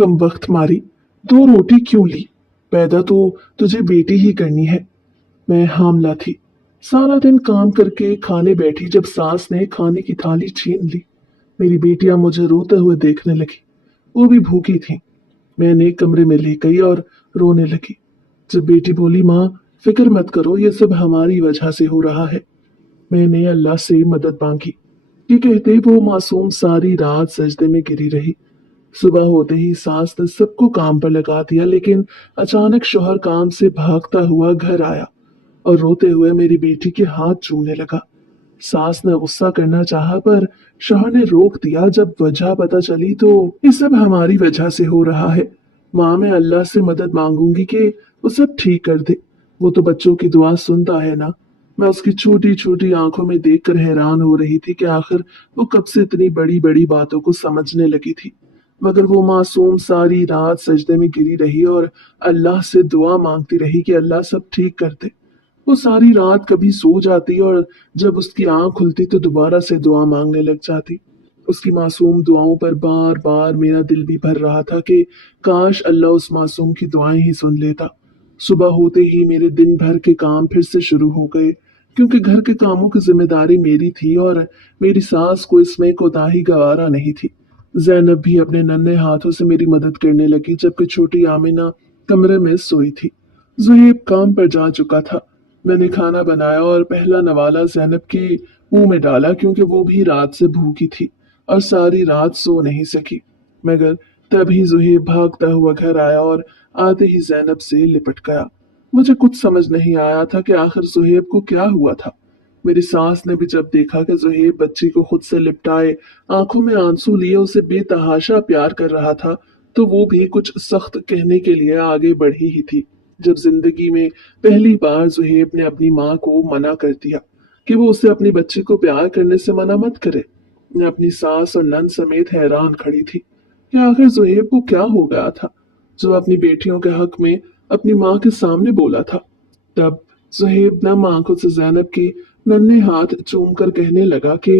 कम वक्त मारी, 2 रोटी क्यों ली? पैदा तो तुझे बेटी ही करनी है। मैं हामला थी। सारा दिन काम करके खाने बैठी जब सास ने खाने की थाली छीन ली। मेरी बेटियां मुझे रोते हुए देखने लगी। वो भी भूखी थी। मैंने कमरे में ले गई और रोने लगी। जब बेटी बोली, माँ फिक्र मत करो, ये सब हमारी वजह से हो रहा है। मैंने अल्लाह से मदद मांगी। ये कहते वो मासूम सारी रात सजदे में गिरी रही। सुबह होते ही सास ने सबको काम पर लगा दिया, लेकिन अचानक शौहर काम से भागता हुआ घर आया और रोते हुए मेरी बेटी के हाथ चूमने लगा। सास ने गुस्सा करना चाहा, पर शौहर ने रोक दिया। जब वजह पता चली तो ये सब हमारी वजह से हो रहा है। माँ, मैं अल्लाह से मदद मांगूंगी कि वो सब ठीक कर दे। वो तो बच्चों की दुआ सुनता है ना। मैं उसकी छोटी छोटी आंखों में देखकर हैरान हो रही थी कि आखिर वो कब से इतनी बड़ी बड़ी बातों को समझने लगी थी। मगर वो मासूम सारी रात सजदे में गिरी रही और अल्लाह से दुआ मांगती रही कि अल्लाह सब ठीक कर दे। वो सारी रात कभी सो जाती और जब उसकी आंख खुलती तो दोबारा से दुआ मांगने लग जाती। उसकी मासूम दुआओं पर बार बार मेरा दिल भी भर रहा था कि काश अल्लाह उस मासूम की दुआएं ही सुन लेता। सुबह होते ही मेरे दिन भर के काम फिर से शुरू हो गए, क्योंकि घर के कामों की जिम्मेदारी मेरी थी और मेरी सास को इसमें कोताही गवारा नहीं थी। जैनब भी अपने नन्हे हाथों से मेरी मदद करने लगी, जबकि छोटी आमिना कमरे में सोई थी। जुहेब काम पर जा चुका था। मैंने खाना बनाया और पहला नवाला जैनब के मुंह में डाला, क्योंकि वो भी रात से भूखी थी और सारी रात सो नहीं सकी। मगर तभी जुहेब भागता हुआ घर आया और आते ही जैनब से लिपट गया। मुझे कुछ समझ नहीं आया था कि आखिर जुहेब को क्या हुआ था। मेरी सास ने भी जब देखा कि जुहेब बच्ची को खुद से लिपटाए, आंखों में आंसू लिए उसे बेतहाशा प्यार कर रहा था, तो वो भी कुछ सख्त कहने के लिए आगे बढ़ी ही थी। जब जिंदगी में पहली बार जुहेब ने अपनी माँ को मना कर दिया कि वो उसे अपनी बच्ची को प्यार करने से मना मत करे। मैं अपनी सास और नंद समेत हैरान खड़ी थी कि आखिर जुहेब को क्या हो गया था जो अपनी बेटियों के हक में अपनी माँ के सामने बोला था। तब जुहेब नम आंखों से जैनब के नन्हे हाथ चूम कर कहने लगा कि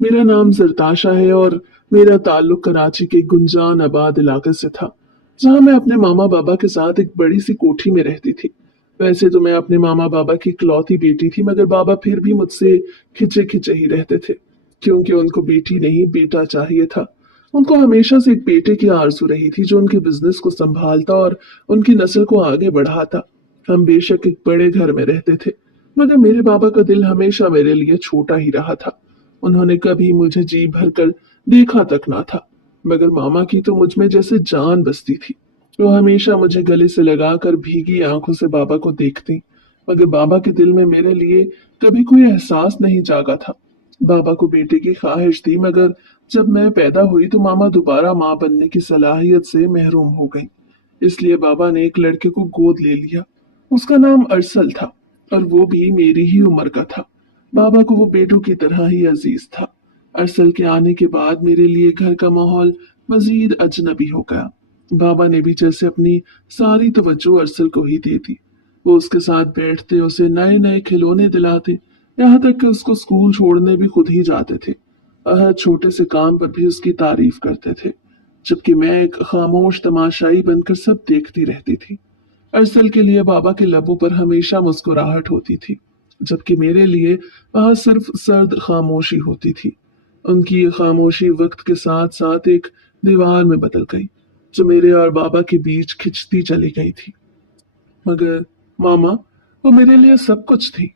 मेरा नाम जरताशा है और मेरा ताल्लुक कराची के गुंजान आबाद इलाके से था, जहां मैं अपने मामा बाबा के साथ एक बड़ी सी कोठी में रहती थी। वैसे तो मैं अपने मामा बाबा की इकलौती बेटी थी, मगर बाबा फिर भी मुझसे खिंचे खिंचे ही रहते थे, क्योंकि उनको बेटी नहीं बेटा चाहिए था। उनको हमेशा से एक बेटे की आरज़ू रही थी जो उनके बिजनेस को संभालता और उनकी नस्ल को आगे बढ़ाता। हम बेशक एक बड़े घर में रहते थे, मगर मेरे बाबा का दिल हमेशा मेरे लिए छोटा ही रहा था। उन्होंने कभी मुझे जी भर कर देखा तक ना था, मगर मामा की तो मुझ में जैसे जान बसती थी। वो हमेशा मुझे गले से लगाकर भीगी आंखों से बाबा को देखती, मगर बाबा के दिल में मेरे लिए कभी कोई एहसास नहीं जागा था। बाबा को बेटे की ख्वाहिश थी, मगर जब मैं पैदा हुई तो मामा दोबारा माँ बनने की सलाहियत से महरूम हो गई। इसलिए बाबा ने एक लड़के को गोद ले लिया। उसका नाम अरसल था और वो भी मेरी ही उम्र का था। बाबा को वो बेटों की तरह ही अजीज था। अरसल के आने के बाद मेरे लिए घर का माहौल मजीद अजनबी हो गया। बाबा ने भी जैसे अपनी सारी तवज्जो अरसल को ही दे दी। वो उसके साथ बैठते, उसे नए नए खिलौने दिलाते, यहाँ तक कि उसको स्कूल छोड़ने भी खुद ही जाते थे। हर छोटे से काम पर भी उसकी तारीफ करते थे, जबकि मैं एक खामोश तमाशाई बनकर सब देखती रहती थी। अरसल के लिए बाबा के लबों पर हमेशा मुस्कुराहट होती थी, जबकि मेरे लिए वहां सिर्फ सर्द खामोशी होती थी। उनकी ये खामोशी वक्त के साथ साथ एक दीवार में बदल गई, जो मेरे और बाबा के बीच खिंचती चली गई थी। मगर मामा, वो मेरे लिए सब कुछ थी,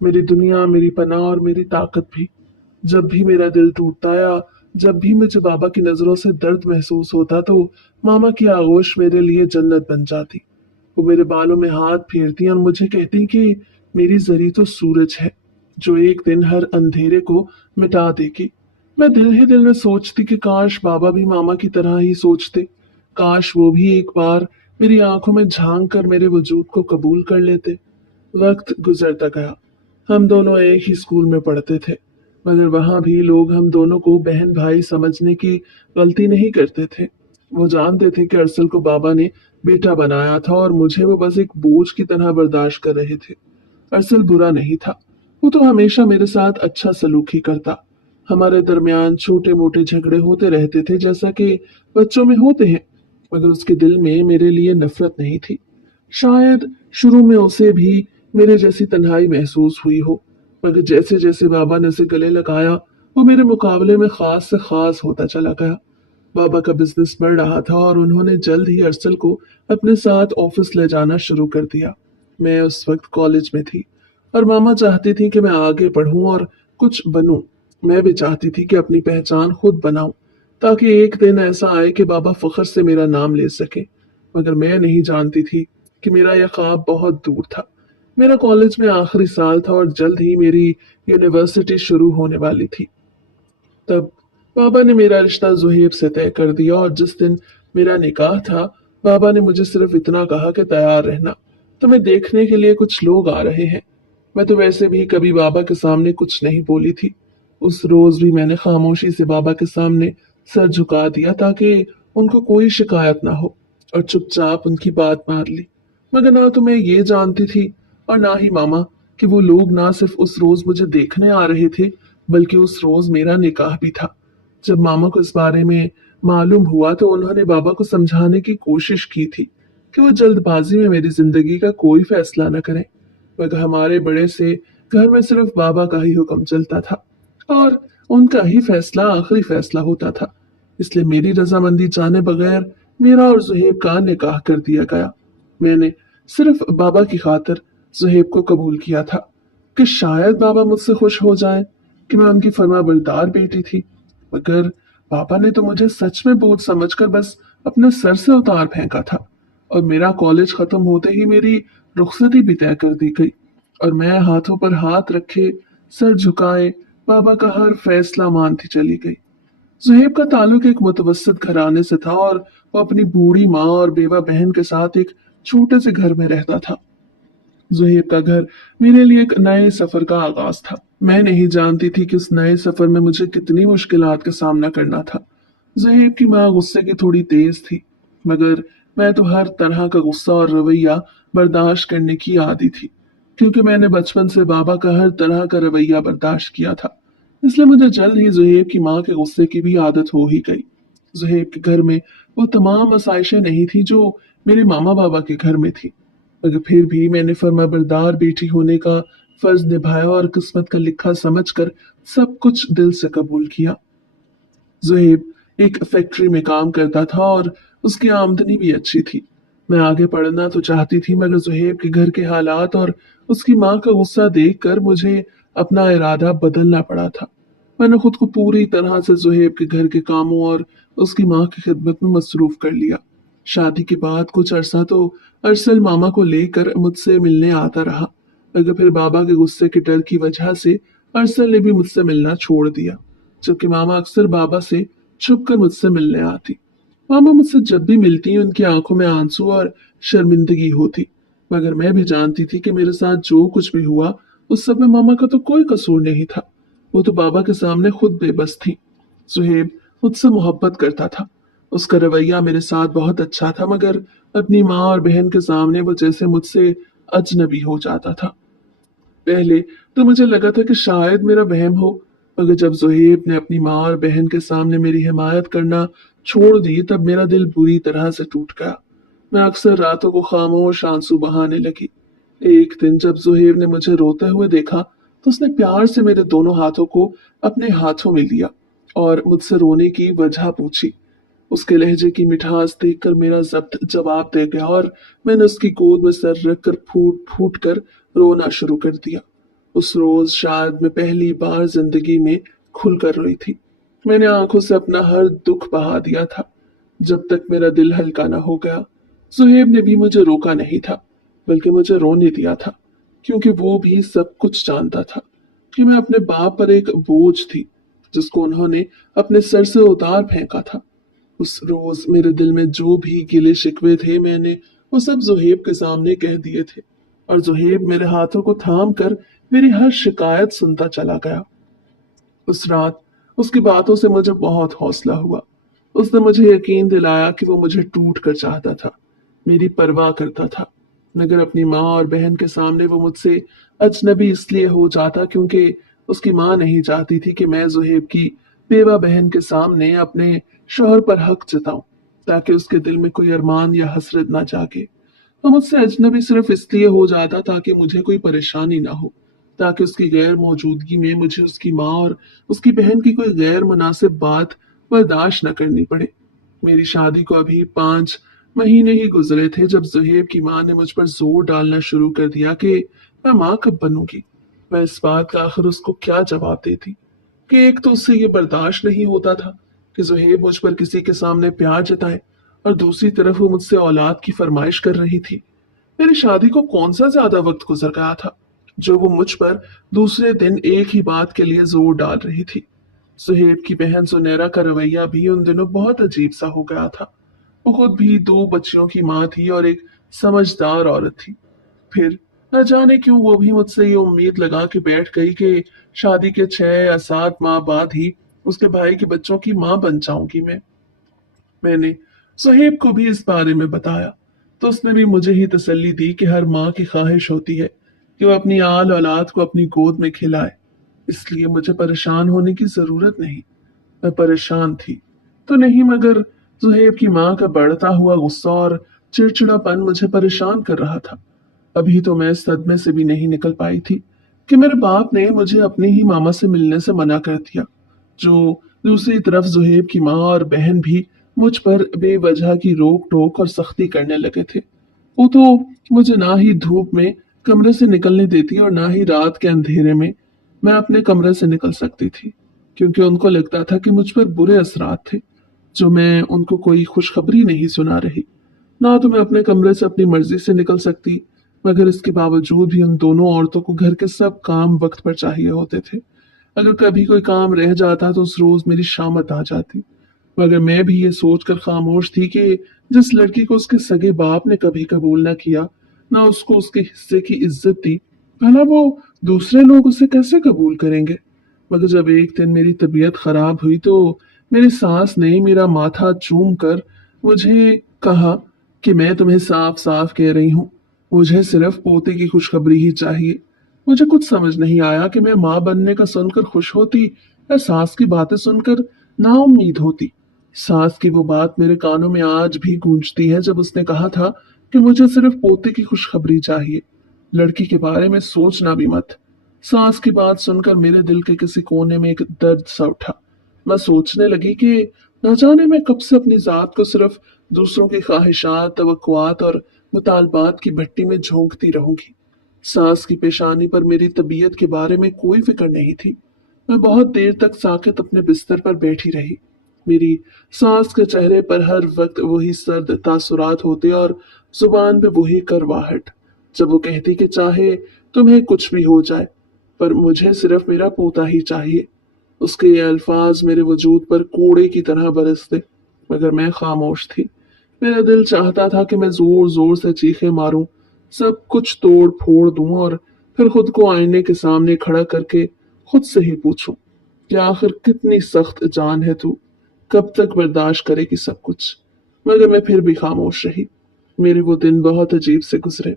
मेरी दुनिया, मेरी पनाह और मेरी ताकत भी। जब भी मेरा दिल टूटता या जब भी मुझे बाबा की नजरों से दर्द महसूस होता तो मामा की आगोश मेरे लिए जन्नत बन जाती। वो मेरे बालों में हाथ फेरती और मुझे कहती कि मेरी जरी तो सूरज है जो एक दिन हर अंधेरे को मिटा देगी। मैं दिल ही दिल में सोचती कि काश बाबा भी मामा की तरह ही सोचते। काश वो भी एक बार मेरी आंखों में झांक कर मेरे वजूद को कबूल कर लेते। वक्त गुजरता गया। हम दोनों एक ही स्कूल में पढ़ते थे, मगर वहां भी लोग हम दोनों को बहन भाई समझने की गलती नहीं करते थे। वो जानते थे कि अरसल को बाबा ने बेटा बनाया था और मुझे वो बस एक बोझ की तरह बर्दाश्त कर रहे थे। अरसल बुरा नहीं था, वो तो हमेशा मेरे साथ अच्छा सलूक ही करता। हमारे दरमियान छोटे मोटे झगड़े होते रहते थे, जैसा कि बच्चों में होते हैं, मगर उसके दिल में मेरे लिए नफरत नहीं थी। शायद शुरू में उसे भी मेरे जैसी तन्हाई महसूस हुई हो, मगर जैसे जैसे बाबा ने उसे गले लगाया वो मेरे मुकाबले में खास से खास होता चला गया। बाबा का बिजनेस बढ़ रहा था और उन्होंने जल्द ही अरसल को अपने साथ ऑफिस ले जाना शुरू कर दिया। मैं उस वक्त कॉलेज में थी और मामा चाहती थी कि मैं आगे पढ़ूं और कुछ बनूं। मैं भी चाहती थी कि अपनी पहचान खुद बनाऊं, ताकि एक दिन ऐसा आए कि बाबा फख्र से मेरा नाम ले सके। मगर मैं नहीं जानती थी कि मेरा यह ख्वाब बहुत दूर था। मेरा कॉलेज में आखिरी साल था और जल्द ही मेरी यूनिवर्सिटी शुरू होने वाली थी। तब बाबा ने मेरा रिश्ता ज़ुहैब से तय कर दिया और जिस दिन मेरा निकाह था, बाबा ने मुझे सिर्फ इतना कहा कि तैयार रहना, तुम्हें देखने के लिए कुछ लोग आ रहे हैं। मैं तो वैसे भी कभी बाबा के सामने कुछ नहीं बोली थी। उस रोज भी मैंने खामोशी से बाबा के सामने सर झुका दिया ताकि उनको कोई शिकायत ना हो, और चुपचाप उनकी बात मान ली। मगर ना तो मैं ये जानती थी और ना ही मामा कि वो लोग ना सिर्फ उस रोज मुझे देखने आ रहे थे, बल्कि उस रोज मेरा निकाह भी था। जब मामा को इस बारे में मालूम हुआ तो उन्होंने बाबा को समझाने की कोशिश की थी कि वो जल्दबाजी में मेरी जिंदगी का कोई फैसला न करें। मगर हमारे बड़े से घर में सिर्फ बाबा का ही हुक्म चलता था और उनका ही फैसला आखिरी फैसला होता था। इसलिए मेरी रजामंदी जाने बगैर मेरा और ज़ुहैब का निकाह कर दिया गया। मैंने सिर्फ बाबा की खातिर ज़ुहैब को कबूल किया था कि शायद बाबा मुझसे खुश हो जाएं कि मैं उनकी फर्माबरदार बेटी थी। मगर पापा ने तो मुझे सच में बोझ समझकर बस अपने सर से उतार फेंका था, और मेरा कॉलेज खत्म होते ही मेरी रुखसती भी तय कर दी गई और मैं हाथों पर हाथ रखे, सर झुकाए, बाबा का हर फैसला मानती चली गई। ज़ुहैब का ताल्लुक एक मुतवस्सित घराने से था और वो अपनी बूढ़ी माँ और बेवा बहन के साथ एक छोटे से घर में रहता था। ज़ुहैब का घर मेरे लिए एक नए सफर का आगाज था। मैं नहीं जानती थी कि उस नए सफर में मुझे कितनी मुश्किलात का सामना करना था। ज़ुहैब की माँ गुस्से की थोड़ी तेज थी, मगर मैं तो हर तरह का गुस्सा और रवैया बर्दाश्त करने की आदी थी, क्योंकि मैंने बचपन से बाबा का हर तरह का रवैया बर्दाश्त किया था। इसलिए मुझे जल्द ही ज़ुहैब की माँ के गुस्से की भी आदत हो ही गई। ज़ुहैब के घर में वो तमाम आसाइशें नहीं थी जो मेरे मामा बाबा के घर में थी, मगर फिर भी मैंने फर्माबरदार बेटी होने का फर्ज निभाया और किस्मत का लिखा समझकर सब कुछ दिल से कबूल किया। ज़ुहैब एक फैक्ट्री में काम करता था और उसकी आमदनी भी अच्छी थी। मैं आगे पढ़ना तो चाहती थी, मगर ज़ुहैब के घर के हालात और उसकी माँ का गुस्सा देखकर मुझे अपना इरादा बदलना पड़ा था। मैंने खुद को पूरी तरह से ज़ुहैब के घर के कामों और उसकी माँ की खिदमत में मसरूफ कर लिया। शादी के बाद कुछ अरसा तो अरसल मामा को लेकर मुझसे मिलने आता रहा, मगर फिर बाबा के गुस्से के डर की वजह से अरसल ने भी मुझसे मिलना छोड़ दिया, जबकि मामा अक्सर बाबा से छुप कर मुझसे मिलने आती। मामा मुझसे जब भी मिलती उनकी आंखों में आंसू और शर्मिंदगी होती, मगर मैं भी जानती थी कि मेरे साथ जो कुछ भी हुआ उस सब में मामा का तो कोई कसूर नहीं था। वो तो बाबा के सामने खुद बेबस थी। सुहेब मुझसे मोहब्बत करता था, उसका रवैया मेरे साथ बहुत अच्छा था, मगर अपनी माँ और बहन के सामने वो जैसे मुझसे अजनबी हो जाता था। पहले तो मुझे लगा था कि शायद मेरा वहम हो, मगर जब ज़ुहैब ने अपनी माँ और बहन के सामने मेरी हिमायत करना छोड़ दी तब मेरा दिल बुरी तरह से टूट गया। मैं अक्सर रातों को खामोश आंसू बहाने लगी। एक दिन जब ज़ुहैब ने मुझे रोते हुए देखा तो उसने प्यार से मेरे दोनों हाथों को अपने हाथों में लिया और मुझसे रोने की वजह पूछी। उसके लहजे की मिठास देखकर मेरा जब्त जवाब दे गया और मैंने उसकी गोद में सर रखकर फूट फूट कर रोना शुरू कर दिया। उस रोज शायद मैं पहली बार जिंदगी में खुलकर रोई थी। मैंने आंखों से अपना हर दुख बहा दिया था जब तक मेरा दिल हल्का ना हो गया। सुहेब ने भी मुझे रोका नहीं था, बल्कि मुझे रोने दिया था, क्योंकि वो भी सब कुछ जानता था कि मैं अपने बाप पर एक बोझ थी जिसको उन्होंने अपने सर से उतार फेंका था। उस रोज मेरे दिल में जो भी गिले शिकवे थे मैंने वो सब ज़ुहैब के सामने कह दिए थे, और ज़ुहैब मेरे हाथों को थाम कर मेरी हर शिकायत सुनता चला गया। उस रात उसकी बातों से मुझे बहुत हौसला हुआ। उसने मुझे यकीन दिलाया कि वो मुझे टूट कर चाहता था, मेरी परवाह करता था, मगर अपनी माँ और बहन के सामने वो मुझसे अजनबी इसलिए हो जाता क्योंकि उसकी माँ नहीं चाहती थी कि मैं ज़ुहैब की बेवा बहन के सामने अपने शौहर पर हक जताऊं। ताकि उसके दिल में कोई अरमान या हसरत ना जागे। वो मुझसे अजनबी सिर्फ इसलिए हो जाता ताकि मुझे कोई परेशानी ना हो, ताकि उसकी गैर मौजूदगी में मुझे उसकी माँ और उसकी बहन की कोई गैर मुनासिब बात बर्दाश्त न करनी पड़े। मेरी शादी को अभी 5 महीने ही गुजरे थे जब जुहेब की माँ ने मुझ पर जोर डालना शुरू कर दिया कि मैं माँ कब बनूंगी। मैं इस बात का आखिर उसको क्या जवाब देती कि एक तो उससे ये बर्दाश्त नहीं होता था कि जुहेब मुझ पर किसी के सामने प्यार जताए, और दूसरी तरफ वो मुझसे औलाद की फरमाइश कर रही थी। मेरी शादी को कौन सा ज्यादा वक्त गुजर गया था जो वो मुझ पर दूसरे दिन एक ही बात के लिए जोर डाल रही थी। सुहेब की बहन सुनैरा का रवैया भी उन दिनों बहुत अजीब सा हो गया था। वो खुद भी 2 बच्चियों की माँ थी और एक समझदार औरत थी। फिर न जाने क्यों वो भी मुझसे ये उम्मीद लगा के बैठ गई कि शादी के 6 या 7 माह बाद ही उसके भाई के बच्चों की माँ बन जाऊंगी मैं। मैंने सुहेब को भी इस बारे में बताया तो उसने भी मुझे ही तसल्ली दी कि हर माँ की ख्वाहिश होती है कि वो अपनी आल औलाद को अपनी गोद में खिलाए, इसलिए मुझे परेशान होने की जरूरत नहीं। मैं परेशान थी तो नहीं, मगर सुहेब की माँ का बढ़ता हुआ गुस्सा और चिड़चिड़ापन मुझे परेशान कर रहा था। अभी तो मैं इस सदमे से भी नहीं निकल पाई थी कि मेरे बाप ने मुझे अपनी ही मामा से मिलने से मना कर दिया, जो दूसरी तरफ जुहेब की माँ और बहन भी मुझ पर बेवजह की रोक टोक और सख्ती करने लगे थे। वो तो मुझे ना ही धूप में कमरे से निकलने देती और ना ही रात के अंधेरे में मैं अपने कमरे से निकल सकती थी, क्योंकि उनको लगता था कि मुझ पर बुरे असरात थे जो मैं उनको कोई खुशखबरी नहीं सुना रही। ना तो मैं अपने कमरे से अपनी मर्जी से निकल सकती, मगर इसके बावजूद भी उन दोनों औरतों को घर के सब काम वक्त पर चाहिए होते थे। अगर कभी कोई काम रह जाता तो उस रोज मेरी शामत आ जाती, मगर मैं भी ये सोचकर खामोश थी कि जिस लड़की को उसके सगे बाप ने कभी कबूल न किया, ना उसको उसके हिस्से की इज्जत दी, भला वो दूसरे लोग उसे कैसे कबूल करेंगे। मगर जब एक दिन मेरी तबीयत खराब हुई तो मेरी सास ने मेरा माथा चूम कर मुझे कहा कि मैं तुम्हें साफ साफ कह रही हूँ, मुझे सिर्फ पोते की खुशखबरी ही चाहिए। मुझे कुछ समझ नहीं आया कि मैं माँ बनने का सुनकर खुश होती या सास की बातें सुनकर नाउम्मीद होती। सास की वो बात मेरे कानों में आज भी गूंजती है जब उसने कहा था कि मुझे सिर्फ पोते की खुशखबरी चाहिए, लड़की के बारे में सोचना भी मत। सास की बात सुनकर मेरे दिल के किसी कोने में एक दर्द सा उठा। मैं सोचने लगी कि न जाने मैं कब से अपनी जात को सिर्फ दूसरों की ख्वाहिशात, तवक्कुआत और मुतालबात की भट्टी में झोंकती रहूंगी। सास की पेशानी पर मेरी तबीयत के बारे में कोई फिक्र नहीं थी। मैं बहुत देर तक साकित अपने बिस्तर पर बैठी रही। मेरी सास के चेहरे पर हर वक्त वही सर्द तासुरात होते और जुबान पे वही करवाहट, जब वो कहती कि चाहे तुम्हें कुछ भी हो जाए, पर मुझे सिर्फ मेरा पोता ही चाहिए। उसके ये अल्फाज मेरे वजूद पर कूड़े की तरह बरसते, मगर मैं खामोश थी। मेरा दिल चाहता था कि मैं जोर जोर से चीखे मारूं, सब कुछ तोड़ फोड़ दूं और फिर खुद को आईने के सामने खड़ा करके खुद से ही पूछूं कि आखिर कितनी सख्त जान है तू, कब तक बर्दाश्त करेगी सब कुछ। मगर मैं फिर भी खामोश रही। मेरे वो दिन बहुत अजीब से गुजरे।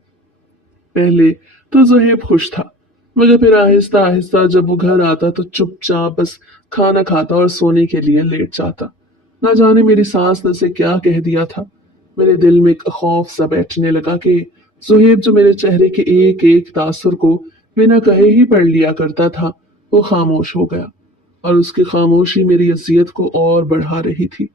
पहले तो ज़ुहैब खुश था, मगर फिर आहिस्ता आहिस्ता जब वो घर आता तो चुपचाप बस खाना खाता और सोने के लिए लेट जाता। ना जाने मेरी सास ने उसे क्या कह दिया था। मेरे दिल में एक खौफ सा बैठने लगा कि ज़ुहैब जो मेरे चेहरे के एक एक तासुर को बिना कहे ही पढ़ लिया करता था, वो खामोश हो गया, और उसकी खामोशी मेरी अजियत को और बढ़ा रही थी।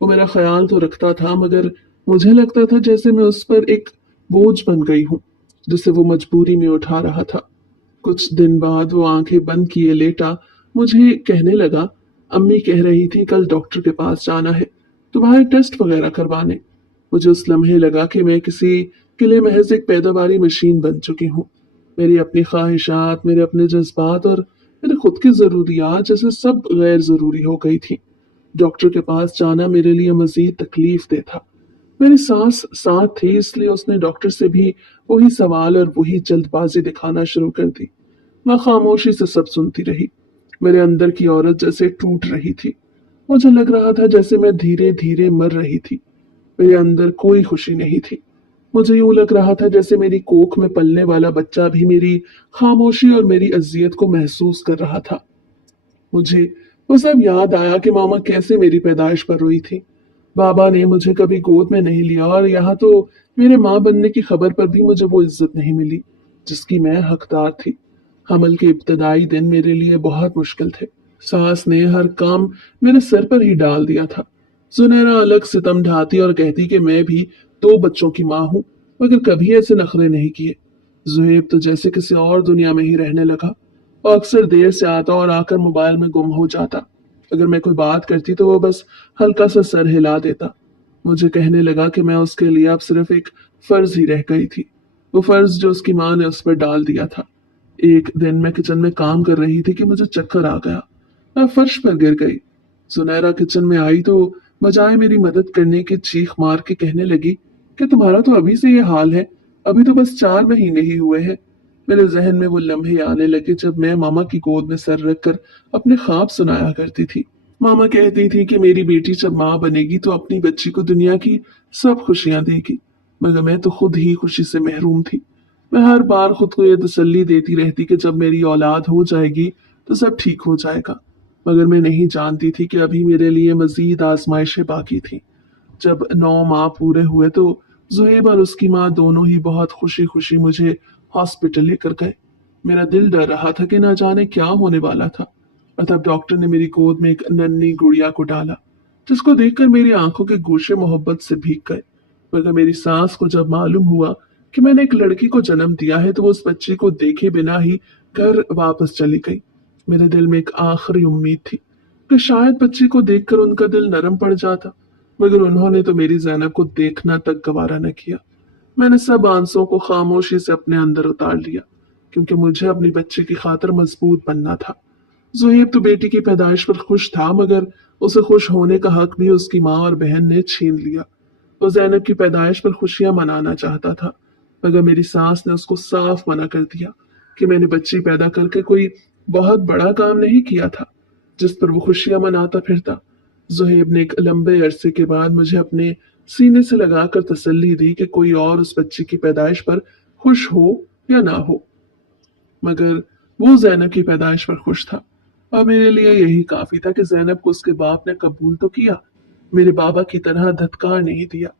वो मेरा ख्याल तो रखता था, मगर मुझे लगता था जैसे मैं उस पर एक बोझ बन गई हूँ जिसे वो मजबूरी में उठा रहा था। कुछ दिन बाद वो आंखें बंद किए लेटा मुझे कहने लगा, अम्मी कह रही थी कल डॉक्टर के पास जाना है, तुम्हारे टेस्ट वगैरह करवाने। मुझे उस लम्हे लगा कि मैं किसी के लिए महज एक पैदावारी मशीन बन चुकी हूँ। मेरी अपनी ख्वाहिशात, मेरे अपने जज्बात और मेरे खुद की जरूरियात जैसे सब गैर जरूरी हो गई थी। डॉक्टर के पास जाना मेरे लिए मजीद तकलीफ दे था। मेरी सास साथ थी, इसलिए उसने डॉक्टर से भी वही सवाल और वही जल्दबाजी दिखाना शुरू कर दी। मैं खामोशी से सब सुनती रही। मेरे अंदर की औरत जैसे टूट रही थी। मुझे लग रहा था जैसे मैं धीरे धीरे मर रही थी। मेरे अंदर कोई खुशी नहीं थी। मुझे यूं लग रहा था जैसे मेरी कोख में पलने वाला बच्चा भी मेरी खामोशी और मेरी अजियत को महसूस कर रहा था। मुझे वो सब याद आया कि मामा कैसे मेरी पैदाइश पर रोई थी। बाबा ने मुझे कभी गोद में नहीं लिया और यहाँ तो मेरे माँ बनने की खबर पर भी मुझे वो इज्जत नहीं मिली जिसकी मैं हकदार थी। हमल के इब्तदाई दिन मेरे लिए बहुत मुश्किल थे। सास ने हर काम मेरे सर पर ही डाल दिया था। सुनहरा अलग सितम ढाती और कहती कि मैं भी दो बच्चों की माँ हूँ, मगर कभी ऐसे नखरे नहीं किए। जुहेब तो जैसे किसी और दुनिया में ही रहने लगा और अक्सर देर से आता और आकर मोबाइल में गुम हो जाता। अगर मैं कोई बात करती तो वो बस हल्का सा सर हिला देता। मुझे कहने लगा कि मैं उसके लिए अब सिर्फ एक फर्ज ही रह गई थी, वो फर्ज जो उसकी माँ ने उस पर डाल दिया था। एक दिन मैं किचन में काम कर रही थी कि मुझे चक्कर आ गया। मैं फर्श पर गिर गई। सुनहरा किचन में आई तो बजाय मेरी मदद करने की चीख मार के कहने लगी कि तुम्हारा तो अभी से ये हाल है, अभी तो बस 4 महीने ही हुए हैं। मेरे जहन में वो लम्हे आने लगे जब मैं मामा की गोद में सर रखकर अपने ख्वाब सुनाया करती थी। मामा कहती थी कि मेरी बेटी जब माँ बनेगी तो अपनी बच्ची को दुनिया की सब खुशियां देगी, मगर मैं तो खुद ही खुशी से महरूम थी। मैं हर बार खुद को यह तसल्ली देती रहती कि जब मेरी औलाद हो जाएगी तो सब ठीक हो जाएगा, मगर मैं नहीं जानती थी कि अभी मेरे लिए मजीद आजमाइशें बाकी थी। जब 9 माह पूरे हुए तो जुहेब और उसकी माँ दोनों ही बहुत खुशी खुशी मुझे हॉस्पिटल लेकर गए। मेरा दिल डर रहा था कि ना जाने क्या होने वाला था, और तब डॉक्टर ने मेरी गोद में एक नन्ही गुड़िया को डाला, जिसको देखकर मेरी आंखों के गोशे मोहब्बत से भीग गए। मगर मेरी सास को जब मालूम हुआ कि मैंने एक लड़की को जन्म दिया है तो वो उस बच्ची को देखे बिना ही घर वापस चली गई। मेरे दिल में एक आखिरी उम्मीद थी कि शायद बच्ची को देखकर उनका दिल नरम पड़ जाता, मगर उन्होंने तो मेरी ज़ैनब को देखना तक गवारा न किया। मैंने सब आंसुओं को खामोशी से अपने अंदर उतार लिया, क्योंकि मुझे अपनी बच्ची की खातिर मजबूत बनना था। जुहेब तो बेटी की पैदाइश पर खुश था, मगर उसे खुश होने का हक भी उसकी माँ और बहन ने छीन लिया। वो ज़ैनब की पैदाइश पर खुशियां मनाना चाहता था, मगर मेरी सास ने उसको साफ मना कर दिया कि मैंने बच्ची पैदा करके कोई बहुत बड़ा काम नहीं किया था जिस पर वो खुशियां मनाता फिरता। जुहेब ने एक लंबे अरसे के बाद मुझे अपने सीने से लगाकर तसल्ली दी कि कोई और उस बच्ची की पैदाइश पर खुश हो या ना हो, मगर वो ज़ैनब की पैदाइश पर खुश था। और मेरे लिए यही काफी था कि ज़ैनब को उसके बाप ने कबूल तो किया, मेरे बाबा की तरह धत्कार नहीं दिया।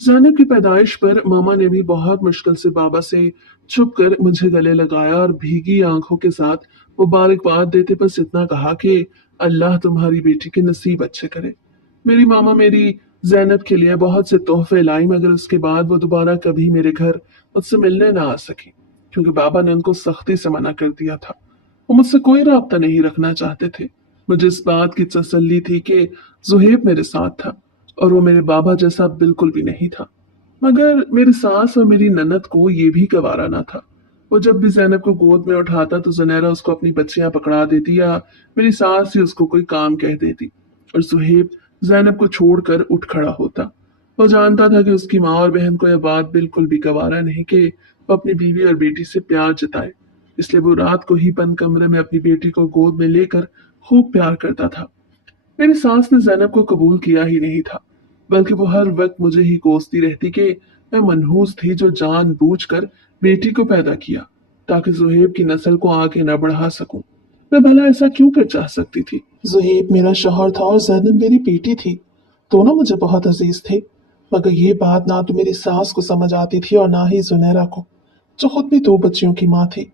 ज़ैनब की पैदाइश पर मामा ने भी बहुत मुश्किल से बाबा से छुप कर मुझे गले लगाया और भीगी आंखों के साथ मुबारकबाद देते बस इतना कहा कि अल्लाह तुम्हारी बेटी के नसीब अच्छे करे। मेरी मामा मेरी ज़ैनब के लिए बहुत से तोहफे लाई, मगर उसके बाद वो दोबारा कभी मेरे घर मुझसे मिलने ना आ सकी, क्योंकि बाबा ने उनको सख्ती से मना कर दिया था। वो मुझसे कोई राब्ता नहीं रखना चाहते थे। मुझे इस बात की तसल्ली थी कि जुहेब मेरे साथ था और वो मेरे बाबा जैसा बिल्कुल भी नहीं था। मगर मेरी सास और मेरी ननद को ये भी गवारा ना था। वो जब भी ज़ैनब को गोद में उठाता तो ज़ुनैरा उसको अपनी बच्चियां पकड़ा देती या मेरी सास ही उसको कोई काम कह देती, और सुहेब ज़ैनब को छोड़कर उठ खड़ा होता। वो जानता था कि उसकी माँ और बहन को यह बात बिल्कुल भी गवारा नहीं कि वो अपनी बीवी और बेटी से प्यार जताए, इसलिए वो रात को ही बंद कमरे में अपनी बेटी को गोद में लेकर खूब प्यार करता था। मेरी सास ने ज़ैनब को कबूल किया ही नहीं था, बल्कि वो हर वक्त मुझे ही कोसती रहती कि मैं मनहूस थी जो जानबूझकर बेटी को पैदा किया ताकि जुहेब की नस्ल को आगे न बढ़ा सकूं। मैं भला ऐसा क्यों कर चाह सकती थी? जुहेब मेरा शौहर था और ज़ैनब मेरी बेटी थी। दोनों मुझे बहुत अजीज थे, मगर ये बात ना तो मेरी सास को समझ आती थी और ना ही जुनैरा को, जो खुद भी 2 बच्चियों की माँ थी।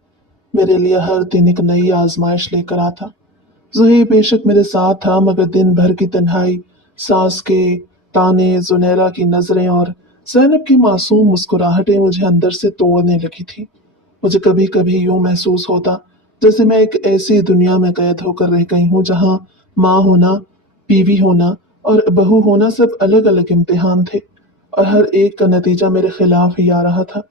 मेरे लिए हर दिन एक नई आजमाइश लेकर आता। ज़ुहैब बेशक मेरे साथ था, मगर दिन भर की तन्हाई, सास के ताने, जुनैरा की नजरें और ज़ैनब की मासूम मुस्कुराहटें मुझे अंदर से तोड़ने लगी थी। मुझे कभी कभी यूं महसूस होता जैसे मैं एक ऐसी दुनिया में कैद होकर रह गई हूँ जहाँ माँ होना, बीवी होना और बहू होना सब अलग अलग इम्तिहान थे, और हर एक का नतीजा मेरे खिलाफ ही आ रहा था।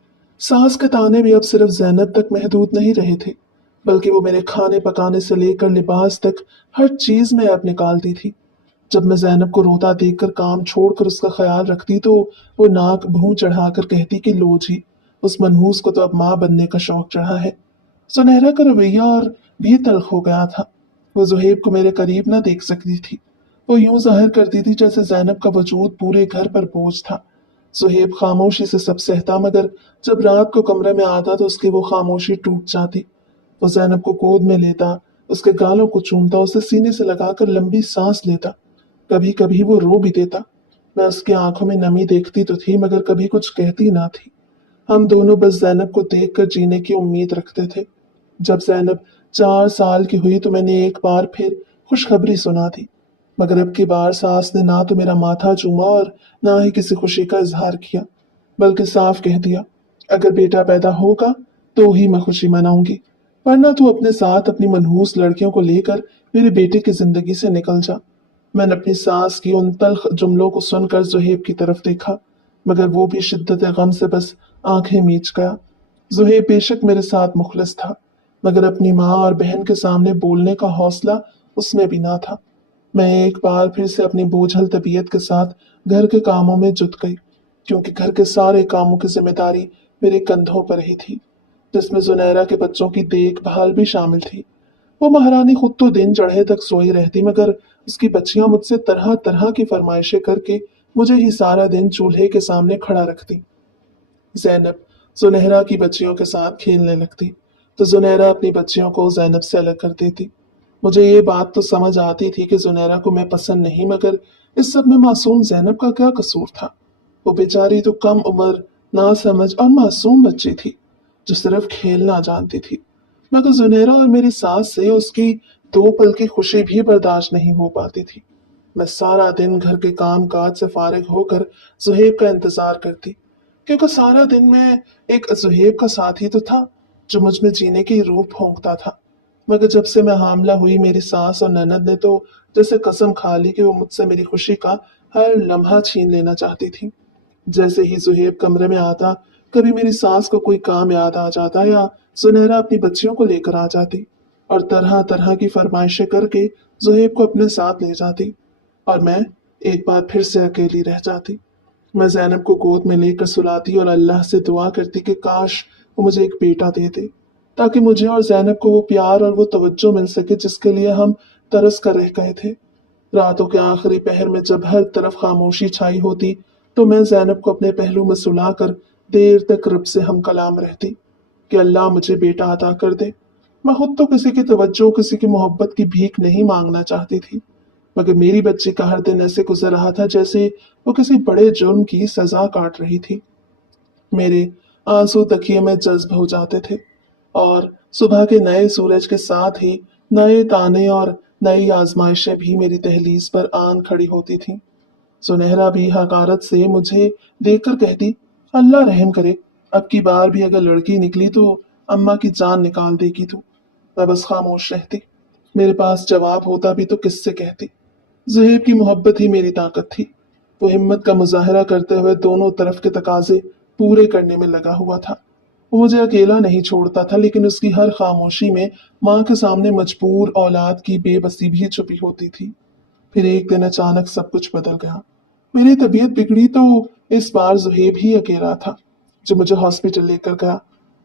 सास के ताने भी अब सिर्फ ज़ैनब तक महदूद नहीं रहे थे, बल्कि वो मेरे खाने पकाने से लेकर लिबास तक हर चीज में ऐप निकालती थी। जब मैं ज़ैनब को रोता देखकर काम छोड़कर उसका ख्याल रखती तो वो नाक भूं चढ़ाकर कहती कि लो जी, उस मनहूस को तो अब माँ बनने का शौक चढ़ा है। सुनहरा का रवैया और भी तल्ख हो गया था। वो जुहेब को मेरे करीब ना देख सकती थी। वो यूं जाहिर करती थी जैसे ज़ैनब का वजूद पूरे घर पर बोझ था। सुहेब खामोशी से सब सहता, मगर जब रात को कमरे में आता तो उसकी वो खामोशी टूट जाती। वो ज़ैनब को गोद में लेता, उसके गालों को चूमता, उसे सीने से लगाकर लंबी सांस लेता। कभी कभी वो रो भी देता, मैं उसकी आंखों में नमी देखती तो थी मगर कभी कुछ कहती ना थी। हम दोनों बस जैनब को देखकर जीने की उम्मीद रखते थे। जब जैनब 4 साल की हुई तो मैंने एक बार फिर खुशखबरी सुना दी, मगर अब की बार सास ने ना तो मेरा माथा चूमा और ना ही किसी खुशी का इजहार किया, बल्कि साफ कह दिया, अगर बेटा पैदा होगा तो ही मैं खुशी मनाऊंगी, वरना तू अपने साथ अपनी मनहूस लड़कियों को लेकर मेरे बेटे की जिंदगी से निकल जा। मैंने अपनी सास की उन तल्ख जुमलों को सुनकर जुहेब की तरफ देखा, मगर वो भी शिद्दत गम से बस आंखें मीच गया। जुहेब बेशक मेरे साथ मुखलिस था, मगर अपनी माँ और बहन के सामने बोलने का हौसला उसमें भी ना था। मैं एक बार फिर से अपनी बोझल तबीयत के साथ घर के कामों में जुट गई, क्योंकि घर के सारे कामों की जिम्मेदारी मेरे कंधों पर ही थी, जिसमें जुनैरा के बच्चों की देखभाल भी शामिल थी। वो महारानी खुद तो दिन चढ़े तक सोई रहती, मगर उसकी बच्चियां मुझसे तरह तरह की फरमाइशें करके मुझे ही सारा दिन चूल्हे के सामने खड़ा रखती। जैनब जुनैरा की बच्चियों के साथ खेलने लगती तो जुनैरा अपनी बच्चियों को जैनब से अलग कर देती। मुझे ये बात तो समझ आती थी कि जुनैरा को मैं पसंद नहीं, मगर इस सब में मासूम जैनब का क्या कसूर था। वो बेचारी तो कम उम्र, नासमझ और मासूम बच्ची थी जो सिर्फ खेलना जानती थी, मगर जुनैरा और मेरी सास से उसकी 2 पल की खुशी भी बर्दाश्त नहीं हो पाती थी। मैं सारा दिन घर के काम काज से फारिग होकर जुहेब का इंतजार करती, क्योंकि सारा दिन मैं एक जुहेब का साथी तो था जो मुझ में जीने की रूह फूंकता था। मगर जब से मैं हामला हुई, मेरी सास और ननद ने तो जैसे कसम खा ली कि वो मुझसे मेरी खुशी का हर लम्हा छीन लेना चाहती थी। जैसे ही जुहेब कमरे में आता, कभी मेरी सास को कोई काम याद आ जाता या सुनहरा अपनी बच्चियों को लेकर आ जाती और तरह तरह की फरमाइशें करके जुहेब को अपने साथ ले जाती, और मैं एक बार फिर से अकेली रह जाती। मैं जैनब को गोद में लेकर सुलाती और अल्लाह से दुआ करती कि काश वो मुझे एक बेटा दे दे, ताकि मुझे और जैनब को वो प्यार और वो तवज्जो मिल सके जिसके लिए हम तरस कर रह गए थे। रातों के आखिरी पहर में जब हर तरफ खामोशी छाई होती, तो मैं जैनब को अपने पहलू में सुलाकर देर तक रब से हम कलाम रहती कि अल्लाह मुझे बेटा अता कर दे। मैं खुद तो किसी की तवज्जो, किसी की मोहब्बत की भीख नहीं मांगना चाहती थी, मगर मेरी बच्ची का हर दिन ऐसे गुजर रहा था जैसे वो किसी बड़े जुर्म की सजा काट रही थी। मेरे आंसू तकिए में जज्ब हो जाते थे, और सुबह के नए सूरज के साथ ही नए ताने और नई आजमाइशें भी मेरी दहलीज पर आन खड़ी होती थीं। सुनहरा भी हकारत से मुझे देखकर कहती, अल्लाह रहम करे, अब की बार भी अगर लड़की निकली तो अम्मा की जान निकाल देगी तू। मैं बस खामोश रहती। मेरे पास जवाब होता भी तो किससे कहती। ज़ुहैब की मोहब्बत ही मेरी ताकत थी। वो हिम्मत का मुजाहरा करते हुए दोनों तरफ के तकाजे पूरे करने में लगा हुआ था। वो मुझे अकेला नहीं छोड़ता था, लेकिन उसकी हर खामोशी में माँ के सामने मजबूर औलाद की बेबसी भी छुपी होती थी। फिर एक दिन अचानक सब कुछ बदल गया। मेरी तबीयत बिगड़ी तो इस बार ज़ुहैब ही अकेला था जो मुझे हॉस्पिटल लेकर गया।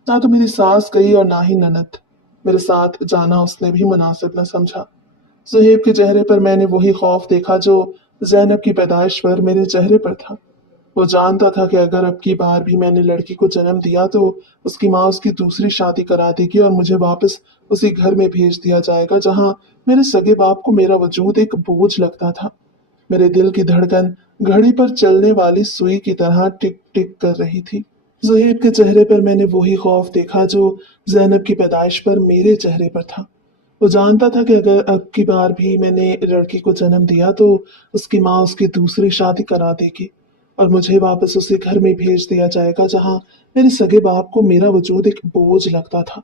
ना तो मेरी सास गई और ना ही ननद। मेरे साथ जाना उसने भी मुनासिब न समझा। ज़ुहैब के चेहरे पर मैंने वही खौफ देखा जो ज़ैनब की पैदाइश पर मेरे चेहरे पर था। वो जानता था कि अगर अब की बार भी मैंने लड़की को जन्म दिया तो उसकी माँ उसकी दूसरी शादी करा देगी और मुझे वापस उसी घर में भेज दिया जाएगा जहाँ मेरे सगे बाप को मेरा वजूद एक बोझ लगता था। मेरे दिल की धड़कन घड़ी पर चलने वाली सुई की तरह टिक टिक कर रही थी। ज़ुहैब के चेहरे पर मैंने वही खौफ देखा जो ज़ैनब की पैदाइश पर मेरे चेहरे पर था। वो जानता था कि अगर अब की बार भी मैंने लड़की को जन्म दिया तो उसकी माँ उसकी दूसरी शादी करा देगी और मुझे वापस उसी घर में भेज दिया जाएगा जहाँ मेरे सगे बाप को मेरा वजूद एक बोझ लगता था।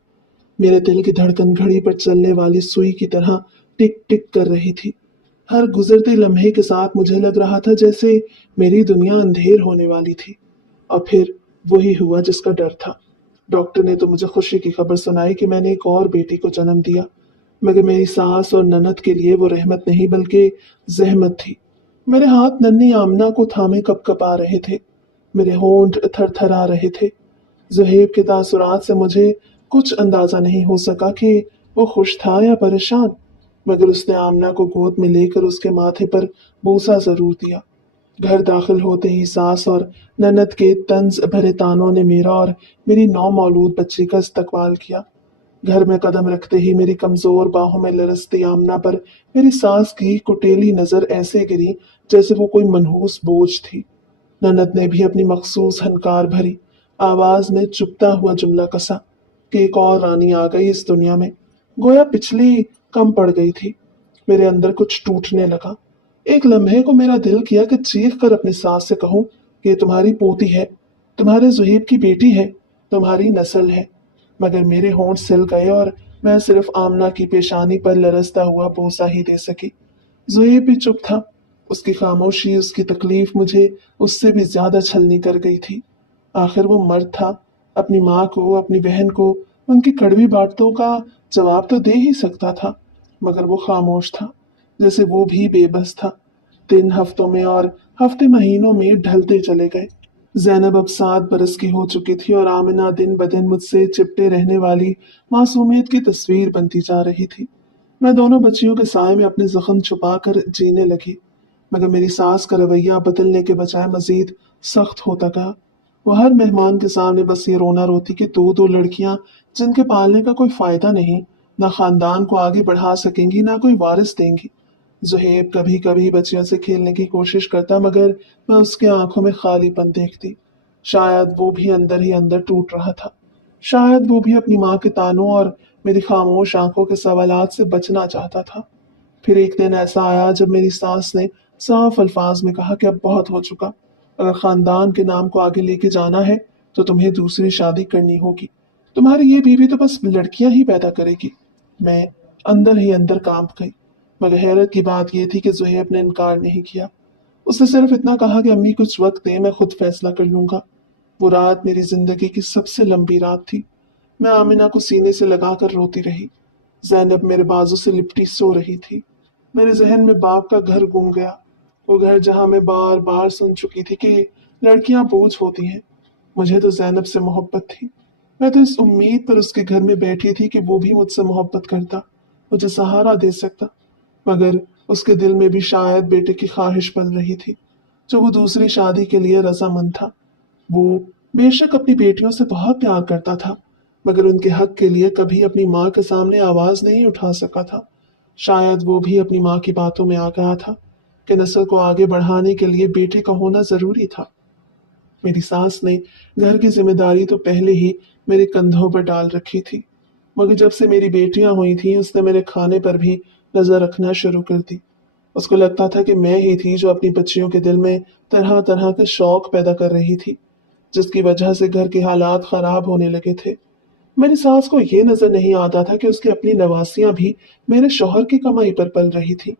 मेरे दिल की धड़कन घड़ी पर चलने वाली सुई की तरह टिक टिक कर रही थी। हर गुजरते लम्हे के साथ मुझे लग रहा था जैसे मेरी दुनिया अंधेर होने वाली थी। और फिर वही हुआ जिसका डर था। डॉक्टर ने तो मुझे खुशी की खबर सुनाई कि मैंने एक और बेटी को जन्म दिया, मगर मेरी सास और ननद के लिए वो रहमत नहीं बल्कि जहमत थी। मेरे हाथ नन्ही आमना को थामे कपकपा रहे थे, मेरे होंठ थरथरा रहे थे। ज़ुहैब के तासुरात से मुझे कुछ अंदाजा नहीं हो सका कि वो खुश था या परेशान, मगर उसने आमना को गोद में लेकर उसके माथे पर बूसा जरूर दिया। घर दाखिल होते ही सास और ननद के तंज भरे तानों ने मेरा और मेरी नौ मौलूद बच्ची का इस्तकबाल किया। घर में कदम रखते ही मेरी कमजोर बाहों में लरसती आमना पर मेरी सास की कुटेली नजर ऐसे गिरी जैसे वो कोई मनहूस बोझ थी। ननद ने भी अपनी मखसूस हनकार भरी आवाज में चुपता हुआ जुमला कसा कि एक और रानी आ गई इस दुनिया में, गोया पिछली कम पड़ गई थी। मेरे अंदर कुछ टूटने लगा। एक लम्हे को मेरा दिल किया कि चीख कर अपनी सास से कहूं कि ये तुम्हारी पोती है, तुम्हारे जुहेब की बेटी है, तुम्हारी नस्ल है। मगर मेरे होंठ सिल गए और मैं सिर्फ आमना की पेशानी पर लरसता हुआ बोसा ही दे सकी। जुहेब भी चुप था। उसकी खामोशी, उसकी तकलीफ मुझे उससे भी ज्यादा छलनी कर गई थी। आखिर वो मर्द था, अपनी माँ को, अपनी बहन को उनकी कड़वी बातों का जवाब तो दे ही सकता था, मगर वो खामोश था, जैसे वो भी बेबस था। दिन हफ्तों में और हफ्ते महीनों में ढलते चले गए। जैनब अब 7 बरस की हो चुकी थी और आमिना दिन ब दिन मुझसे चिपटे रहने वाली मासूमियत की तस्वीर बनती जा रही थी। मैं दोनों बच्चियों के साय में अपने जख्म छुपा कर जीने लगी, मगर मेरी सास का रवैया बदलने के बजाय मजीद सख्त होता गया। वो हर मेहमान के सामने बस ये रोना रोती कि दो दो लड़कियां जिनके पालने का कोई फायदा नहीं, ना खानदान को आगे बढ़ा सकेंगी, ना कोई वारिस देंगी। जुहेब कभी कभी बच्चियों से खेलने की कोशिश करता, मगर मैं उसके आंखों में खालीपन देखती। शायद वो भी अंदर ही अंदर टूट रहा था। शायद वो भी अपनी माँ के तानों और मेरी खामोश आंखों के सवालात से बचना चाहता था। फिर एक दिन ऐसा आया जब मेरी सास ने साफ अल्फाज में कहा कि अब बहुत हो चुका। अगर खानदान के नाम को आगे लेके जाना है तो तुम्हें दूसरी शादी करनी होगी। तुम्हारी ये बीवी तो बस लड़कियां ही पैदा करेगी। मैं अंदर ही अंदर कांप गई। मगर हैरत की बात यह थी कि जुहैब ने इनकार नहीं किया। उसने सिर्फ इतना कहा कि अम्मी कुछ वक्त दे, मैं खुद फैसला कर लूंगा। वो रात मेरी जिंदगी की सबसे लंबी रात थी। मैं आमिना को सीने से लगाकर रोती रही। जैनब मेरे बाजू से लिपटी सो रही थी। मेरे जहन में बाप का घर गूंज गया, वो घर जहां मैं बार बार सुन चुकी थी कि लड़कियां बोझ होती हैं। मुझे तो जैनब से मोहब्बत थी। मैं तो इस उम्मीद पर उसके घर में बैठी थी कि वो भी मुझसे मोहब्बत करता, मुझे सहारा दे सकता। मगर उसके दिल में भी शायद बेटे की ख्वाहिश पल रही थी, जो वो दूसरी शादी के लिए रजामंद था। वो बेशक अपनी बेटियों से बहुत प्यार करता था, मगर उनके हक के लिए कभी अपनी माँ के सामने आवाज नहीं उठा सका था। शायद वो भी अपनी माँ की बातों में आ गया था कि नस्ल को आगे बढ़ाने के लिए बेटे का होना जरूरी था। मेरी सास ने घर की जिम्मेदारी तो पहले ही मेरे कंधों पर डाल रखी थी, मगर जब से मेरी बेटियां हुई थी उसने मेरे खाने पर भी नजर रखना शुरू कर दी। उसको लगता था कि मैं ही थी जो अपनी बच्चियों के दिल में तरह तरह के शौक पैदा कर रही थी, जिसकी वजह से घर के हालात खराब होने लगे थे। मेरी सास को ये नजर नहीं आता था कि उसकी अपनी नवासियां भी मेरे शौहर की कमाई पर पल रही थी।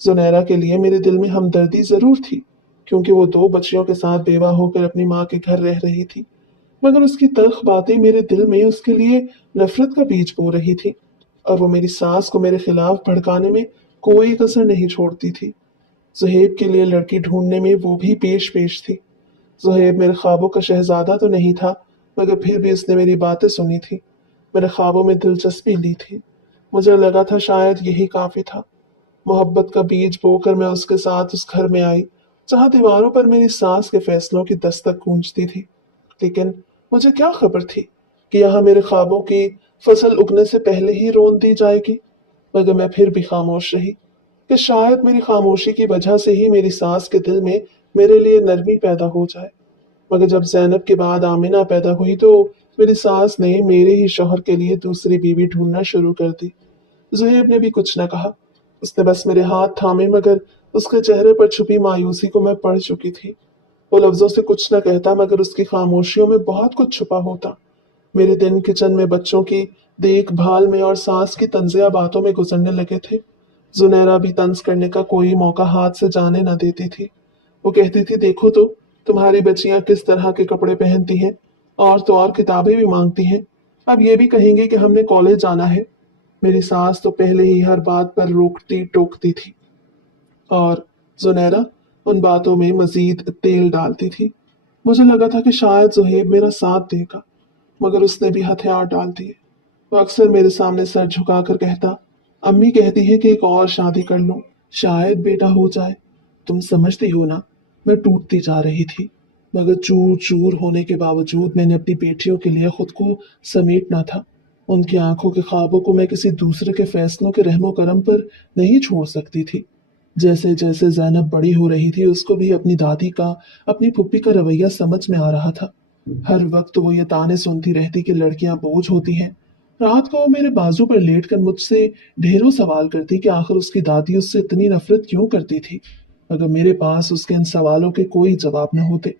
जुनैरा के लिए मेरे दिल में हमदर्दी जरूर थी, क्योंकि वो 2 बच्चियों के साथ बेवा होकर अपनी माँ के घर रह रही थी, मगर उसकी तल्ख बातें मेरे दिल में उसके लिए नफरत का बीज बो रही थी, और वो मेरी सास को मेरे खिलाफ भड़काने में कोई कसर नहीं छोड़ती थी। जुहेब के लिए लड़की ढूंढने में वो भी पेश पेश थी। जुहेब मेरे ख्वाबों का शहजादा तो नहीं था, मगर फिर भी उसने मेरी बातें सुनी थी, मेरे ख्वाबों में दिलचस्पी ली थी। मुझे लगा था शायद यही काफी था। मोहब्बत का बीज बोकर मैं उसके साथ उस घर में आई, जहां दीवारों पर मेरी सास के फैसलों की दस्तक गूंजती थी। लेकिन मुझे क्या खबर थी कि यहाँ मेरे ख्वाबों की फसल उगने से पहले ही रोन दी जाएगी। मगर मैं फिर भी खामोश रही कि शायद मेरी खामोशी की वजह से ही मेरी सास के दिल में मेरे लिए नरमी पैदा हो जाए। मगर जब जैनब के बाद आमिना पैदा हुई तो मेरी सास ने मेरे ही शौहर के लिए दूसरी बीवी ढूंढना शुरू कर दी। जुहेब ने भी कुछ न कहा, उसने बस मेरे हाथ थामे, मगर उसके चेहरे पर छुपी मायूसी को मैं पढ़ चुकी थी। वो लफ्जों से कुछ न कहता, मगर उसकी खामोशियों में बहुत कुछ छुपा होता। मेरे दिन किचन में बच्चों की देखभाल में और सास की तंजिया बातों में गुजरने लगे थे। जुनैरा भी तंज करने का कोई मौका हाथ से जाने न देती थी। वो कहती थी, देखो तो तुम्हारी बच्चियां किस तरह के कपड़े पहनती हैं, और तो और किताबें भी मांगती हैं। अब ये भी कहेंगे कि हमने कॉलेज जाना है। मेरी सास तो पहले ही हर बात पर रोकती टोकती थी, और जुनैरा उन बातों में मजीद तेल डालती थी। मुझे लगा था कि शायद जुहेब मेरा साथ देगा, मगर उसने भी हथियार डाल दिए। वो अक्सर मेरे सामने सर झुकाकर कहता, अम्मी कहती है कि एक और शादी कर लूं, शायद बेटा हो जाए। तुम समझती हो ना, मैं टूटती जा रही थी, मगर चूर चूर होने के बावजूद मैंने अपनी बेटियों के लिए खुद को समेटना था। ان کی आंखों के ख्वाबों को मैं किसी दूसरे के फैसलों के रहमो करम पर नहीं छोड़ सकती थी। जैसे जैसे ज़ैनब बड़ी हो रही थी, उसको भी अपनी दादी का, अपनी फूफी का रवैया समझ में आ रहा था। हर वक्त वो ये ताने सुनती रहती कि लड़कियां बोझ होती हैं। रात को वो मेरे बाजू पर लेटकर मुझसे ढेरों सवाल करती कि आखिर उसकी दादी उससे इतनी नफरत क्यों करती थी। अगर मेरे पास उसके इन सवालों के कोई जवाब न होते,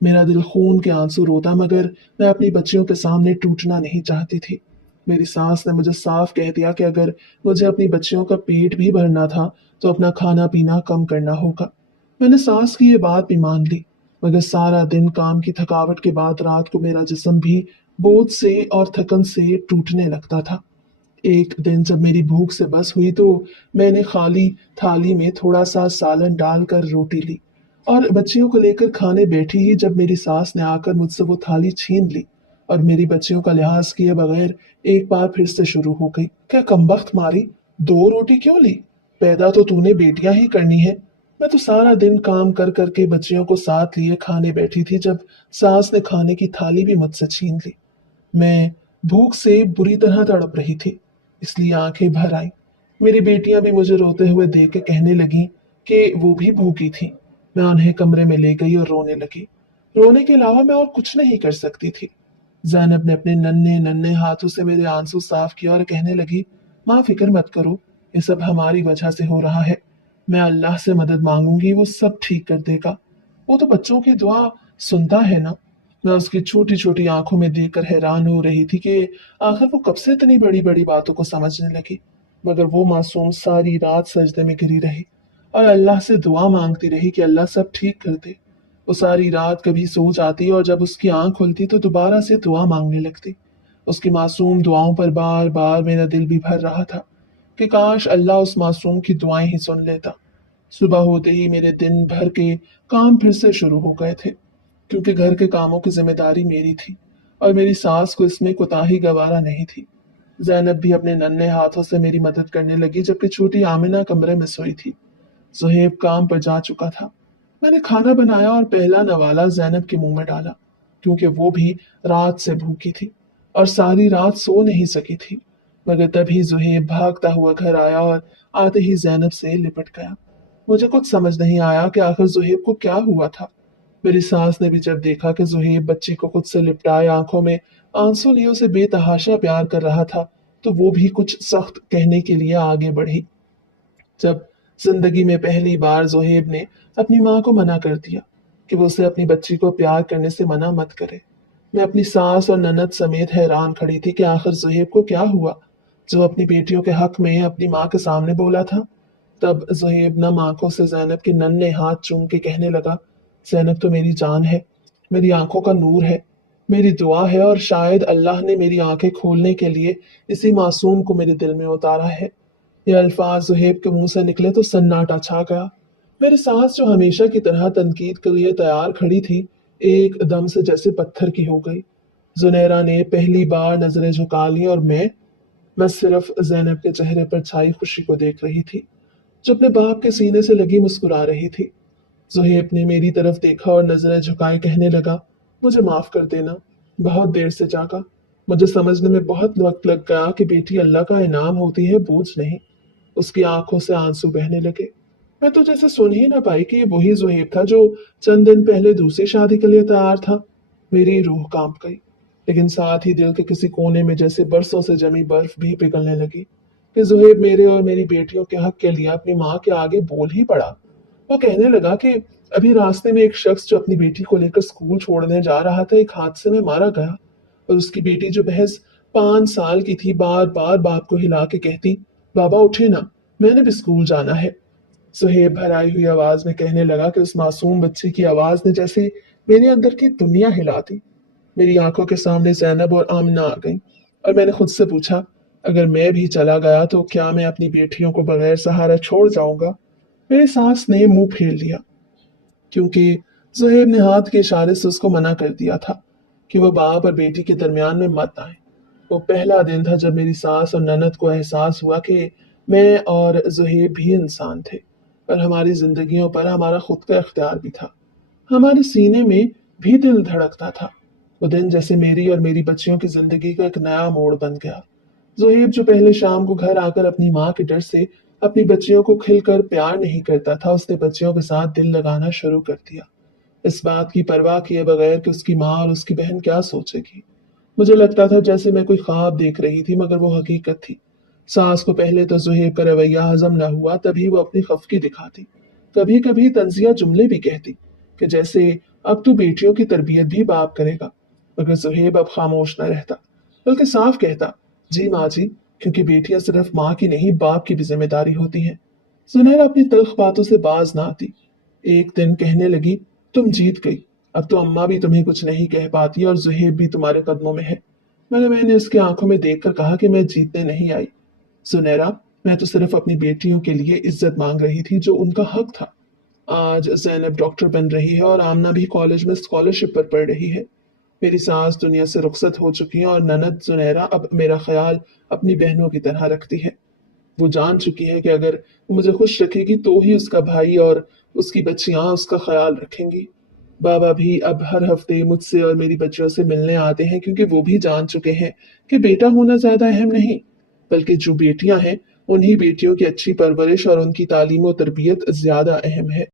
मेरा दिल खून के आंसू रोता, मगर मैं अपनी बच्चियों के सामने टूटना नहीं चाहती थी। मेरी सास ने मुझे साफ कह दिया कि अगर मुझे अपनी बच्चियों का पेट भी भरना था तो अपना खाना पीना कम करना होगा। मैंने सास की ये बात भी मान ली, मगर सारा दिन काम की थकावट के बाद रात को मेरा जिस्म भी बोझ से और थकन से टूटने लगता था। एक दिन जब मेरी भूख से बस हुई तो मैंने खाली थाली में थोड़ा सा सालन डालकर रोटी ली और बच्चियों को लेकर खाने बैठी ही जब मेरी सास ने आकर मुझसे वो थाली छीन ली और मेरी बच्चियों का लिहाज किए बगैर एक बार फिर से शुरू हो गई। क्या कमबख्त मारी, दो रोटी क्यों ली? पैदा तो तूने बेटियां ही करनी है। मैं तो सारा दिन काम कर करके बच्चियों को साथ लिए खाने बैठी थी जब सास ने खाने की थाली भी मुझसे छीन ली। मैं भूख से बुरी तरह तड़प रही थी, इसलिए आंखें भर आई। मेरी बेटियां भी मुझे रोते हुए देख के कहने लगी कि वो भी भूखी थी। मैं उन्हें कमरे में ले गई और रोने लगी। रोने के अलावा मैं और कुछ नहीं कर सकती थी। जैनब ने अपने नन्हे नन्हे हाथों से मेरे आंसू साफ किया और कहने लगी, माँ फिक्र मत करो, ये सब हमारी वजह से हो रहा है। मैं अल्लाह से मदद मांगूंगी, वो सब ठीक कर देगा। वो तो बच्चों की दुआ सुनता है ना। मैं उसकी छोटी छोटी आंखों में देखकर हैरान हो रही थी कि आखिर वो कब से इतनी बड़ी बड़ी बातों को समझने लगी। मगर वो मासूम सारी रात सजदे में गिरी रही और अल्लाह से दुआ मांगती रही कि अल्लाह सब ठीक कर दे। वो सारी रात कभी सो जाती और जब उसकी आंख खुलती तो दोबारा से दुआ मांगने लगती। उसकी मासूम दुआओं पर बार बार मेरा दिल भी भर रहा था कि काश अल्लाह उस मासूम की दुआएं ही सुन लेता। सुबह होते ही मेरे दिन भर के काम फिर से शुरू हो गए थे, क्योंकि घर के कामों की जिम्मेदारी मेरी थी और मेरी सास को इसमें कोताही गवारा नहीं थी। जैनब भी अपने नन्हे हाथों से मेरी मदद करने लगी, जबकि छोटी आमिना कमरे में सोई थी। सुहेब काम पर जा चुका था। मैंने खाना बनाया और पहला नवाला जैनब के मुंह में डाला, क्योंकि वो भी रात से भूखी थी और सारी रात सो नहीं सकी थी। मगर तभी जुहेब भागता हुआ घर आया और आते ही जैनब से लिपट गया। मुझे कुछ समझ नहीं आया कि आखिर जुहेब को क्या हुआ था। मेरी सास ने भी जब देखा कि जुहेब बच्ची को खुद से लिपटाए आंखों में आंसू लिए उसे बेतहाशा प्यार कर रहा था, तो वो भी कुछ सख्त कहने के लिए आगे बढ़ी। जब जिंदगी में पहली बार जोहेब ने अपनी माँ को मना कर दिया कि वो उसे अपनी बच्ची को प्यार करने से मना मत करे, मैं अपनी सास और ननद समेत हैरान खड़ी थी कि आखिर जोहेब को क्या हुआ जो अपनी बेटियों के हक में अपनी माँ के सामने बोला था। तब जोहेब नम आंखों से जैनब के नन्हे हाथ चूम के कहने लगा, जैनब तो मेरी जान है, मेरी आंखों का नूर है, मेरी दुआ है और शायद अल्लाह ने मेरी आंखें खोलने के लिए इसी मासूम को मेरे दिल में उतारा है। ये अल्फाज जुहेब के मुंह से निकले तो सन्नाटा छा गया। मेरी सास जो हमेशा की तरह तनकीद के लिए तैयार खड़ी थी, एकदम से जैसे पत्थर की हो गई। जुनैरा ने पहली बार नजरें झुका ली और मैं सिर्फ जैनब के चेहरे पर छाई खुशी को देख रही थी, जो अपने बाप के सीने से लगी मुस्कुरा रही थी। जुहेब ने मेरी तरफ देखा और नजरें झुकाए कहने लगा, मुझे माफ कर देना, बहुत देर से जागा। मुझे समझने में बहुत वक्त लग गया कि बेटी अल्लाह का इनाम होती है, बोझ नहीं। उसकी आंखों से आंसू बहने लगे। मैं तो जैसे सुन ही ना पाई कि ये वही जुहेब था जो चंद दिन पहले दूसरी शादी के लिए तैयार था। मेरी रूह कांप गई, लेकिन साथ ही दिल के किसी कोने में जैसे बरसों से जमी बर्फ भी पिघलने लगी कि जुहेब मेरे और मेरी बेटियों के हक के लिए अपनी माँ के आगे बोल ही पड़ा। वो कहने लगा कि अभी रास्ते में एक शख्स जो अपनी बेटी को लेकर स्कूल छोड़ने जा रहा था, एक हादसे में मारा गया और उसकी बेटी जो महज 5 साल की थी बार बार बाप को हिला के कहती, बाबा उठे ना, मैंने भी स्कूल जाना है। सुहेब भराई हुई आवाज में कहने लगा कि उस मासूम बच्चे की आवाज ने जैसे मेरे अंदर की दुनिया हिला दी। मेरी आंखों के सामने जैनब और आमिना आ गई और मैंने खुद से पूछा, अगर मैं भी चला गया तो क्या मैं अपनी बेटियों को बगैर सहारा छोड़ जाऊंगा? मेरी सास ने मुंह फेर लिया, क्योंकि जुहेब ने हाथ के इशारे से उसको मना कर दिया था कि वह बाप और बेटी के दरमियान में मत आए। वो पहला दिन था जब मेरी सास और ननद को एहसास हुआ कि मैं और जुहेब भी इंसान थे और हमारी जिंदगियों पर हमारा खुद का इख्तियार भी था। हमारे सीने में भी दिल धड़कता था। वो दिन जैसे मेरी और मेरी बच्चियों की जिंदगी का एक नया मोड़ बन गया। ज़ुहैब जो पहले शाम को घर आकर अपनी माँ के डर से अपनी बच्चियों को खिलकर प्यार नहीं करता था, उसने बच्चियों के साथ दिल लगाना शुरू कर दिया, इस बात की परवाह किए बगैर कि उसकी माँ और उसकी बहन क्या सोचेगी। मुझे लगता था जैसे मैं कोई ख्वाब देख रही थी, मगर वो हकीकत थी। सास को पहले तो ज़ुहैब का रवैया हजम न हुआ, तभी वो अपनी खफकी दिखाती। कभी कभी तंजिया जुमले भी कहती कि जैसे अब तो बेटियों की तरबियत भी बाप करेगा। मगर ज़ुहैब अब खामोश न रहता, बल्कि साफ कहता, जी माँ जी, क्योंकि बेटियां सिर्फ माँ की नहीं बाप की भी जिम्मेदारी होती हैं। सुनैरा अपनी तल्ख बातों से बाज ना आती। एक दिन कहने लगी, तुम जीत गई, अब तो अम्मा भी तुम्हें कुछ नहीं कह पाती और ज़ुहैब भी तुम्हारे कदमों में है। मैंने उसकी आंखों में देखकर कहा कि मैं जीतने नहीं आई सुनैरा, मैं तो सिर्फ अपनी बेटियों के लिए इज्जत मांग रही थी जो उनका हक था। आज ज़ैनब डॉक्टर बन रही है और आमना भी कॉलेज में स्कॉलरशिप पर पढ़ रही है। मेरी सास दुनिया से रुखसत हो चुकी है और ननद जुनैरा अब मेरा ख्याल अपनी बहनों की तरह रखती है। वो जान चुकी है कि अगर वो मुझे खुश रखेगी तो ही उसका भाई और उसकी बच्चियां उसका ख्याल रखेंगी। बाबा भी अब हर हफ्ते मुझसे और मेरी बच्चियों से मिलने आते हैं, क्योंकि वो भी जान चुके हैं कि बेटा होना ज्यादा अहम नहीं, बल्कि जो बेटियां हैं उन्हीं बेटियों की अच्छी परवरिश और उनकी तालीम और तरबियत ज्यादा अहम है।